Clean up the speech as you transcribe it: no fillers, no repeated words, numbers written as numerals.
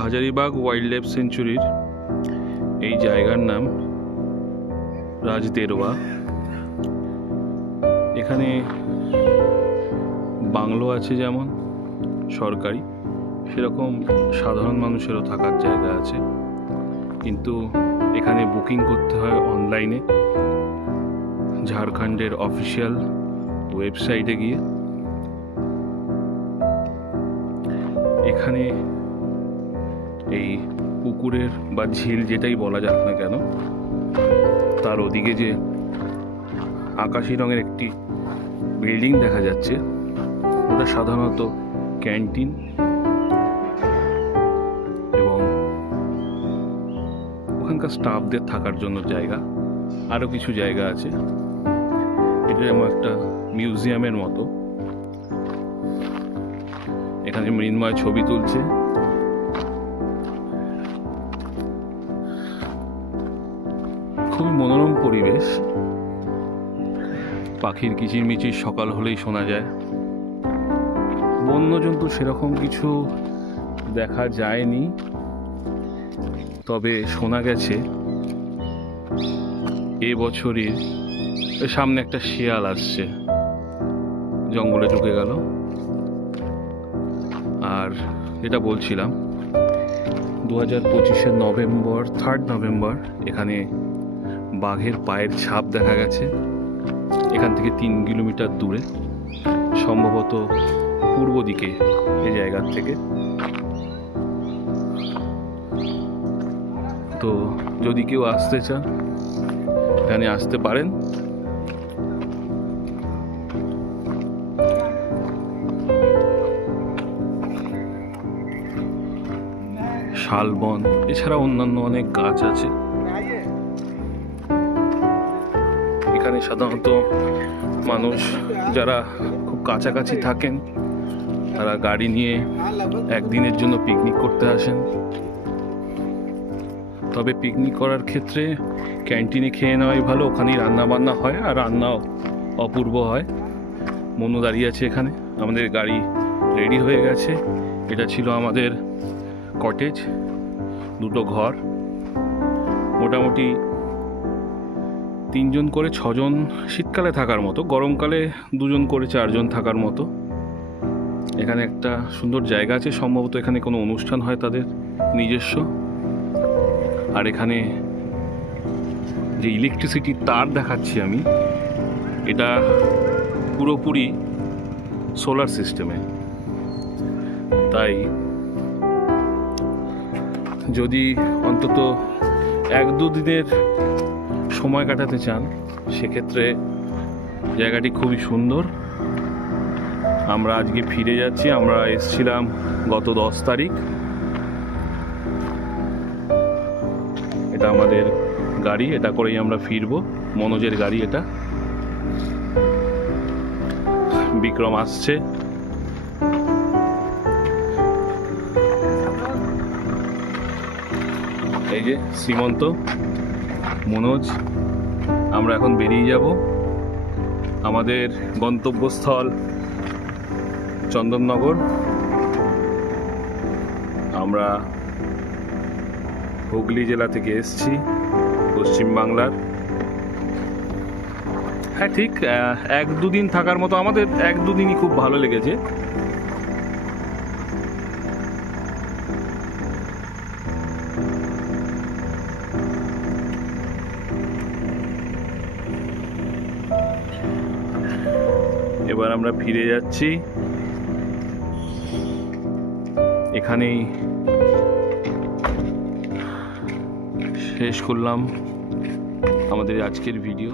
Hazaribagh wild life সেঞ্চুরির এই জায়গার নাম রাজদেরওয়া। এখানে বাংলো আছে যেমন সরকারি, সেরকম সাধারণ মানুষেরও থাকার জায়গা আছে, কিন্তু এখানে বুকিং করতে হয় অনলাইনে ঝাড়খণ্ডের অফিসিয়াল ওয়েবসাইটে গিয়ে। এখানে এই পুকুরের বা ঝিল যেটাই বলা যাক না কেন, তার ওদিকে যে আকাশি রঙের একটি বিল্ডিং দেখা যাচ্ছে, ওটা সাধারণত ক্যান্টিন এবং ওখানকার স্টাফদের থাকার জন্য জায়গা। আরও কিছু জায়গা আছে। এটা যেমন একটা মিউজিয়ামের মতো। এখানে মৃন্ময় ছবি তুলছে। খুবই মনোরম পরিবেশ। পাখির কিচিরমিচির সকাল হলেই শোনা যায়। বন্যজন্তু সেরকম কিছু দেখা যায়নি, তবে শোনা গেছে এবছরই সামনে একটা শিয়াল আসছে, জঙ্গলে ঢুকে গেল। আর যেটা বলছিলাম, 2025 নভেম্বর 3 নভেম্বর এখানে বাঘের পায়ের ছাপ দেখা গেছে। এখান থেকে 3 কিলোমিটার দূরে, সম্ভবত পূর্ব দিকে এই জায়গার থেকে। তো যদি কেউ আসতে চান এখানে আসতে পারেন। শালবন এছাড়া অন্যান্য অনেক গাছ আছে। এখানে সাধারণত মানুষ যারা খুব কাছাকাছি থাকেন তারা গাড়ি নিয়ে একদিনের জন্য পিকনিক করতে আসেন। তবে পিকনিক করার ক্ষেত্রে ক্যান্টিনে খেয়ে নেওয়াই ভালো। ওখানেই রান্না বান্না হয়, আর রান্নাও অপূর্ব হয়। মনু দাঁড়িয়ে আছে এখানে। আমাদের গাড়ি রেডি হয়ে গেছে। এটা ছিল আমাদের কটেজ, 2টো ঘর, মোটামুটি 3 জন করে 6 জন শীতকালে থাকার মতো, গরমকালে 2 জন করে 4 জন থাকার মতো। এখানে একটা সুন্দর জায়গা আছে, সম্ভবত এখানে কোনো অনুষ্ঠান হয় তাদের নিজস্ব। আর এখানে যে ইলেকট্রিসিটির তার দেখাচ্ছি আমি, এটা পুরোপুরি সোলার সিস্টেমে। তাই যদি অন্তত 1-2 দিনের সময় কাটাতে চান, সেক্ষেত্রে জায়গাটি খুবই সুন্দর। আমরা আজকে ফিরে যাচ্ছি। আমরা এসেছিলাম গত 10 তারিখ। এটা আমাদের গাড়ি, এটা করেই আমরা ফিরবো। মনোজের গাড়ি এটা। বিক্রম আসছে। এই যে শ্রীমন্ত, মনোজ। আমরা এখন বেরিয়ে যাব। আমাদের গন্তব্যস্থল চন্দননগর। আমরা হুগলি জেলা থেকে এসেছি, পশ্চিমবাংলার। হ্যাঁ ঠিক 1-2 দিন থাকার মতো। আমাদের 1-2 দিনই খুব ভালো লেগেছে। এবার আমরা ফিরে যাচ্ছি। এখানেই শেষ করলাম আমাদের আজকের ভিডিও।